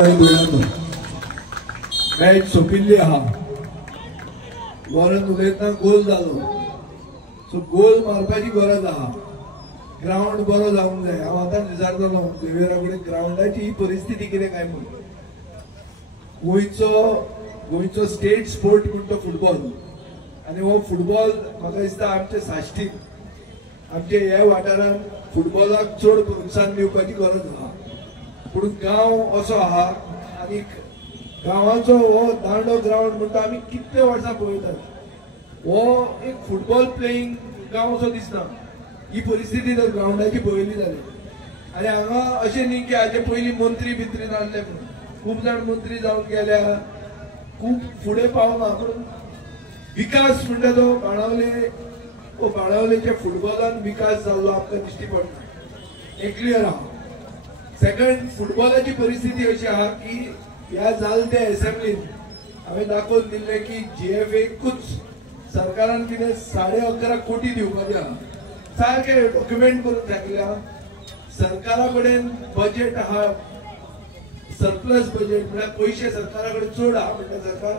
Match सोपिल्ली आहा वरण उलयतना गोल जालो सो गोल मारपाची गरज आहा ग्राउंड बरो जावंक जाय। हांव आतां विचारतलो देवेरा कडेन ग्राउंडाची ही परिस्थिती कितें काय म्हणून। गोंयचो स्टेट स्पोर्ट म्हणटा तो फुटबॉल आनी हो फुटबॉल म्हाका दिसता आमचे साश्टीक आमचे ह्या वाठारांत फुटबॉलाक चड प्रोत्साहन दिवपाची गरज आहा। पूण गांव असो आहा आनी गांवाचो हो दांडो ग्राउंड म्हणटा आमी कितले वर्सां पळयतात हो एक फुटबॉल प्लेईंग गांव असो दिसना। ही परिस्थिती जर ग्राउंडाची पळयली जाल्यार आनी हांगा अशें न्ही की हाचे पयलीं मंत्री बित्री जाल्ले म्हणून खूब जाण मंत्री जावन गेल्या खूब फुडें पावना पूण विकास म्हणटा तो बाणावलेच्या फुटबॉलान विकास जाल्लो आमकां दिश्टी पडटा हें क्लियर आहा। सेकंड फुटबॉलाची परिस्थिती अशी आहा की ह्या जालत्या असेंब्लीन हांवें दाखोवन दिल्लें की GFAकूच सरकारान कितें 11.5 कोटी दिवपाचें आहा। सारकें डॉक्युमेंट करून सांगल्या सरकारा कडेन बजेट आहा सरप्लस बजेट म्हळ्यार पयशे सरकारा कडेन चड आहा म्हणटा सरकार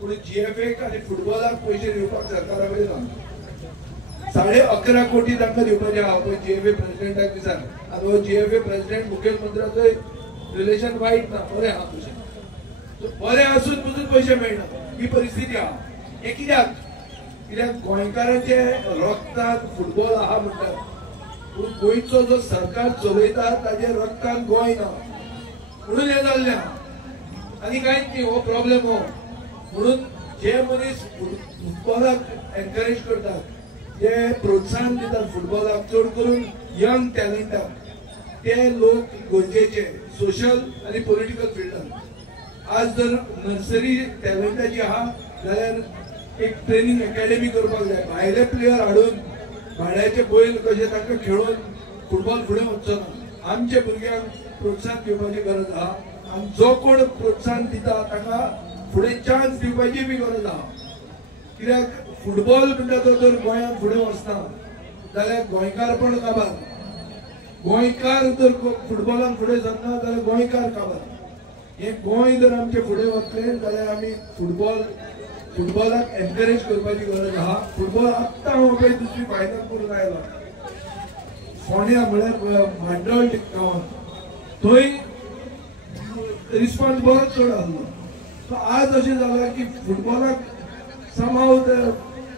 पूण GFAक आनी फुटबॉलाक पयशे दिवपाक सरकारा कडेन ना। 11.5 कोटी तांकां दिवपाचें आहा पळय GFA प्रेसिडेंटाक विचार आनी हो GFA प्रेसिडेंट मुखेलमंत्र्याचो रिलेशन वायट ना बरें आहा तशें बरें आसून पसून पयशे मेळना ही परिस्थिती आहा। हें कित्याक गोंयकारांचे रक्तांत फुटबॉल आहा म्हणटात पूण गोंयचो जो सरकार चलयता ताचे रक्तांत गोंय ना म्हणून हें जाल्लें आहा आनी कांयच न्ही हो प्रॉब्लेम हो। म्हणून जे मनीस फुटबॉलाक एनकरेज करतात जे प्रोत्साहन दितात फुटबॉलाक चड करून यंग टॅलंटाक ते लोक गरजेचे सोशल आनी पॉलिटिकल फिल्डांत। आज जर नर्सरी टॅलंटाची आहा जाल्यार एक ट्रेनिंग अकॅडमी करपाक जाय भायले प्लेयर हाडून भाड्याचे बैल कशे तांकां खेळोन फुटबॉल फुडें वचचो ना। आमच्या भुरग्यांक प्रोत्साहन दिवपाची गरज आहा आनी जो कोण प्रोत्साहन दिता ताका फुडें चान्स दिवपाची बी गरज आहा। कित्याक फुटबॉल म्हणटा तो जर गोंयांत फुडें वचना जाल्यार गोंयकारपण काबार। गोंयकार जर फुटबॉलान फुडें सरना जाल्यार गोंयकार काबार। हे गोंय जर आमचे फुडें वतले जाल्यार आमी फुटबॉलाक एनकरेज करपाची गरज आहा। फुटबॉल आत्तां हांव पळय दुसरी फायनल करून आयला फोंड्या म्हळ्यार माड्डोळ गांवांत थंय रिस्पॉन्स बरो चड आसलो। सो आज अशें जालां की फुटबॉलाक somehow the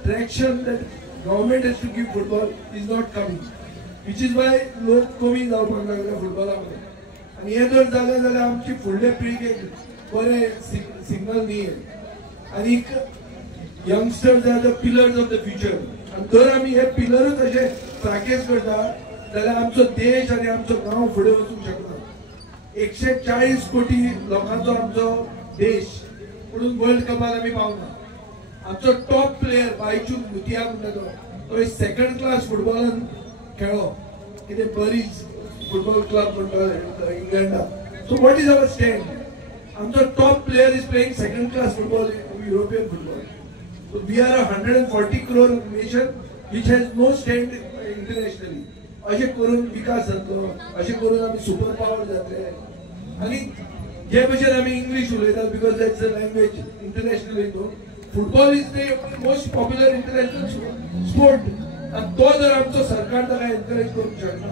traction that government has to give football is not coming, which is why लोक कमी जावपाक लागले फुटबॉलामध्ये। आणि हे जर जालें जाल्यार आमची फुडले पिळगेक बरें सिग्नल न्ही आनी youngsters are the pillars of the future आनी जर आमी हे पिलरूच अशे सारकेच करता जाल्यार आमचो देश आनी आमचो गांव फुडें वचूंक शकना। 140 कोटी लोकांचो आमचो देश पुणून वर्ल्ड कपाक आमी पावना। आमचो टॉप प्लेयर बायचूक भुतिया म्हणटा तो सेकंड क्लास फुटबॉलान खेळ्ळो कितें बरीच फुटबॉल क्लब म्हणटा इंग्लंडाक। So what is our stand आमचो top player is playing second class football European football. So we are 140 crore nation which has no stand internationally. अशें करून विकास जातलो अशें करून आमी सुपर पावर जातले आनी जे भशेन आमी इंग्लीश उलयतात because that's the language internationally न्हू। Football is the most popular international sport आनी तो जर आमचो सरकार ताका एनकरेज करूंक शकना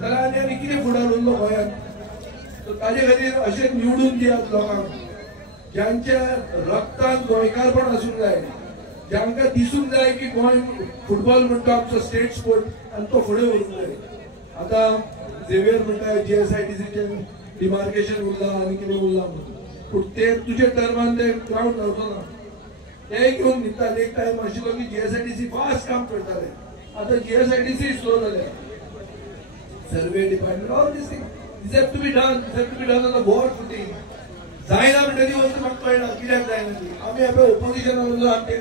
जाल्यार आनी कितें फुडार उरलो गोंयांत। सो ताजे खातीर अशें निवडून दियात लोकांक ज्यांच्या रक्तांत गोंयकारपण आसूंक जाय ज्यांकां दिसूंक जाय की गोंय फुटबॉल म्हणटा आमचो स्टेट स्पोर्ट आनी तो फुडें व्हरूंक जाय। आतां झेवियर म्हणटा GSITCचें डिमार्केशन उरलां आनी कितें उरलां म्हणून पूण ते तुजे टर्मान ते ग्राउंड जावचो ना ते घेवन न्हिदतात। एक टायम आशिल्लो की GSITC फास्ट काम करताले आतां GSITC स्लो जाले। Survey department all this thing this have to be done on the war footing. जायना म्हणटा ती वस्त म्हाका कळना कित्याक जायना ती आमी आपल्या ओपोजिशनाक उरलो आमचे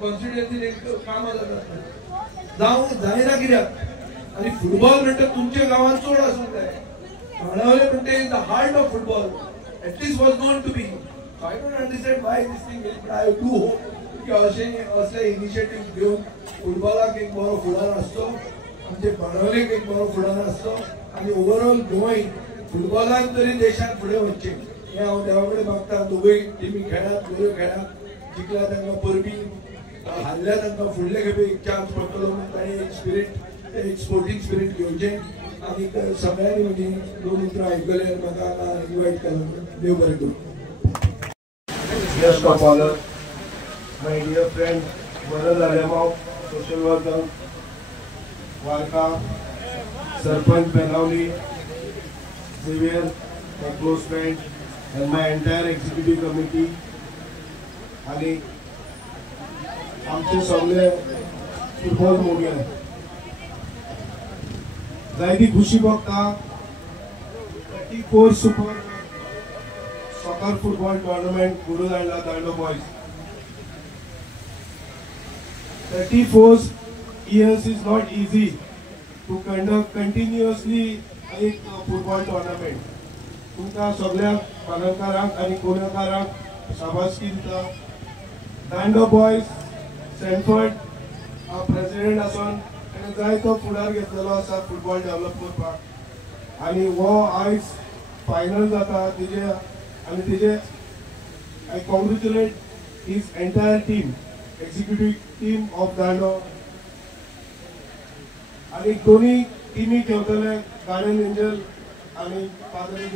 कॉन्स्टिट्युएन्सीन एक कामां जातात जावं जायना कित्याक। आनी फुटबॉल म्हणटा तुमच्या गांवांत चड आसूंक जाय। बाणावले म्हणटा is the heart of football at least was known to be. I don't understand why this thing is, but I do hope कि असले इनिशिएटिव्ह घेऊन फुटबॉलाक एक बरो फुडार आसचो आमचे बाणावलेक एक बरो फुडार आसचो आनी ओवरऑल गोंय फुटबॉलान तरी देशात फुडें वचचें। हे हांव देवा कडेन मागता दोगूय टिमी खेळात बऱ्यो खेळात जिखला तांकां परबी हारल्या तांकां फुडले खेपे एक चान्स पडटलो म्हूण ताणें एक स्पिरीट एक स्पोर्टिंग स्पिरीट घेवचें आनी सगळ्यांनी म्हजी दोन उतरां आयकले म्हाका हांगा इन्वायट केला देव बरें करूं. Guest of honor, my dear friend Varad Alemov, social worker, Warka, Sarpanch Benavli, Xavier, my close friend, and my entire executive committee. आणि आमचे सगळे फुटबॉल मोगी जायती खुशी बघता 34 super soccer football tournament Gurudanda Dando boys. 34 years is not easy to conduct continuously a football tournament. तुमका सगळ्या पालकांक आणि कोणकारांक शाबासकी दिता. Dando boys Sanford प्रेसिडेंट आसून ताणें जायतो फुडार घेतलेलो आसा फुटबॉल डेव्हलप करपाक आणि हो आयज फायनल जाता तेजे आणि तेजे I congratulate his entire team, executive team of Dando. आणि दोन्ही टीमी खेळतले गार्डन एंजल आणि पादरी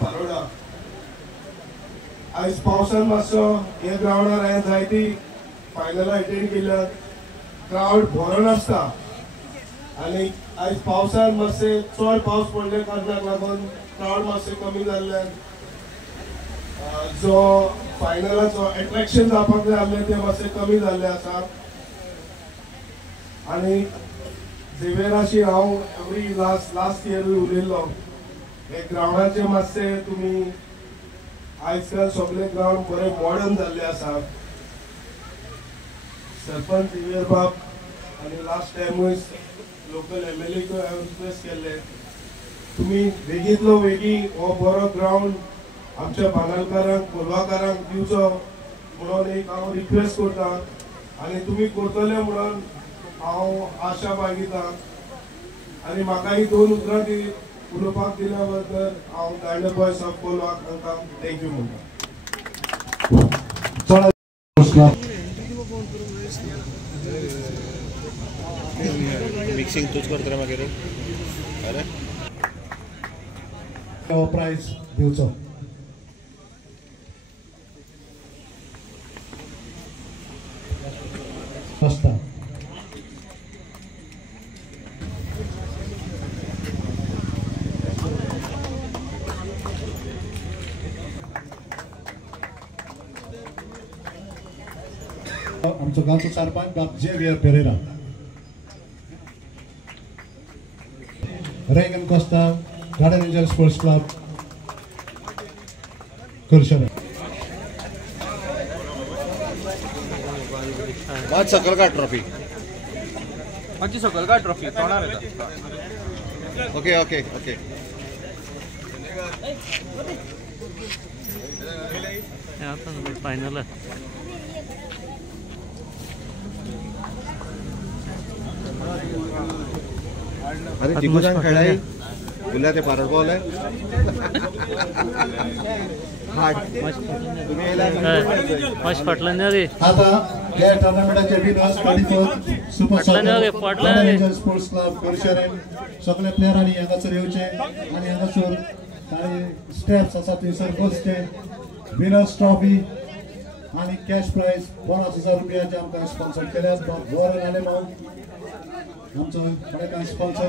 पारोडा. आयज पावसान मातसो हे ग्राउंडार हांवें जायती फायनल अटेंड केल्या क्राउड बरो नासता आनी आयज पावसान मातशे चड पावस पडले कारणाक लागून क्राउड मातशे कमी जाल्ल्यान जो फायनलाचो अट्रॅक्शन जावपाक जाय आसलें तें मातशें कमी जाल्लें आसा. आनी झेवियराशी हांव एवरी लास्ट इयर उलयल्लो हे ग्राउंडाचे मातशे तुमी आयज काल सगळे ग्राउंड बरे मॉडर्न जाल्ले आसा. सरपंच झेवियर बाब आनी लास्ट टायमूय लोकल MLA को हांवें रिक्वेस्ट केल्ले तुमी बेगींतलो बेगीन हो बरो ग्राउंड आमच्या बांदालकारांक कोलवाकारांक दिवचो म्हणून एक हांव रिक्वेस्ट करता आनी तुमी करतले म्हणून हांव आशा बाळगिता. आनी म्हाका ही दोन उतरां ती उलोवपाक दिल्या बद्दल हांव दांडो बॉयज ऑफ कोलवाक तांकां थँक्यू म्हणटा. मिक्सिंग तूच करतले मागीर अरे प्रायज दिवचो. आमचो गांवचो सरपंच बाब Xavier Pereira. Regan Costa Garden Angel Sports Club करशें. बाद सकल का ट्रॉफी बाकी सकल का ट्रॉफी तोणार येता. ओके ओके ओके फायनल अरे तिघूजण खेळाय बुल्या ते पारड बॉल आहे मस्त फाटल्यान रे आता या टुर्नामेंटाचे winners 24 Super Soccer Sports Club करशेरेन सगळे प्लेयरांनी हांगासर येवचे आनी हांगासर काय स्टेप्स आसा थंयसर बसचे. विनर्स ट्रॉफी आनी कॅश प्राइज 50,000 रुपयाचे आमकां स्पॉन्सर केल्यात. वर आले मग आमचो बरें sponsor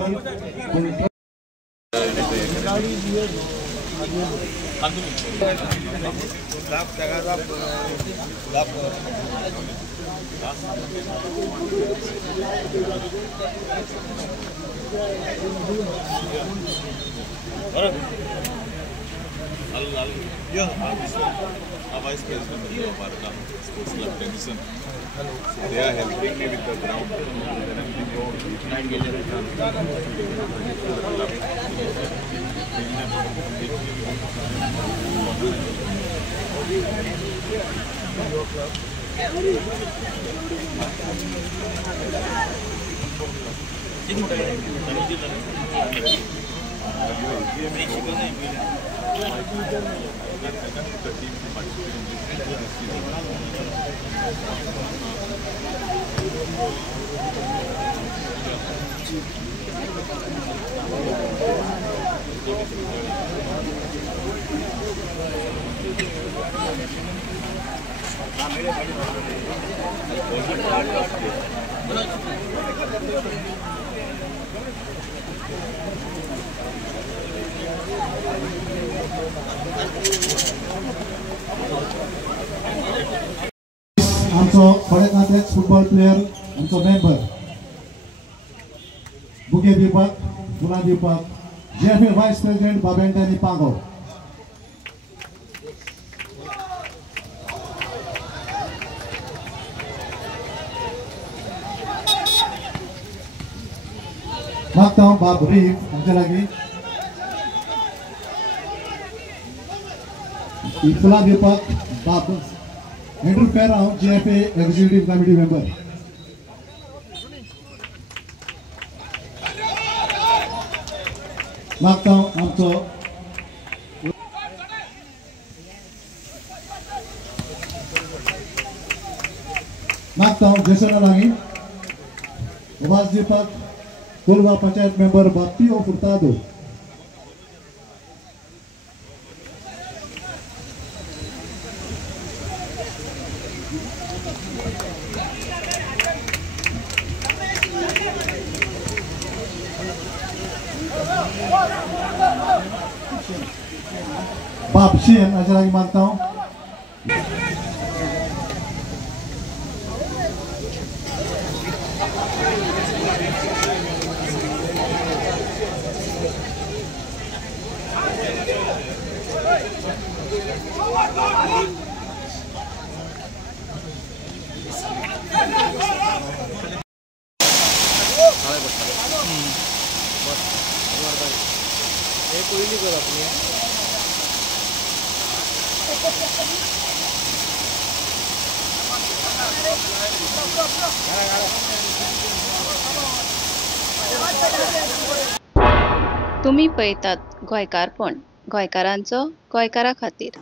Vice President of Varka Sports Club Tennyson. So they are helping me with the ground. the team to participate in this आमचो खडेकांतलेच फुटबॉल प्लेयर आमचो मेंबर बुके दिवपाक फुलां दिवपाक JFA वायस प्रेसिडेंट बाबेंटानी पांगो. मागता हांव बाब रीफ आमचे लागीं फुलां दिवपाक बाब Andrew Ferrao JFA executive committee member. मागता आमचो मागता जेसना लागीं आवाज दिवपाक कोलवा पंचायत मेंबर बाप्पीओ फुर्तादो. बाप शेन हाचे लागीं मागता हांव. तुम्ही पळयतात गोंयकारपण, गोंयकारांचो गोंयकारा खातीर.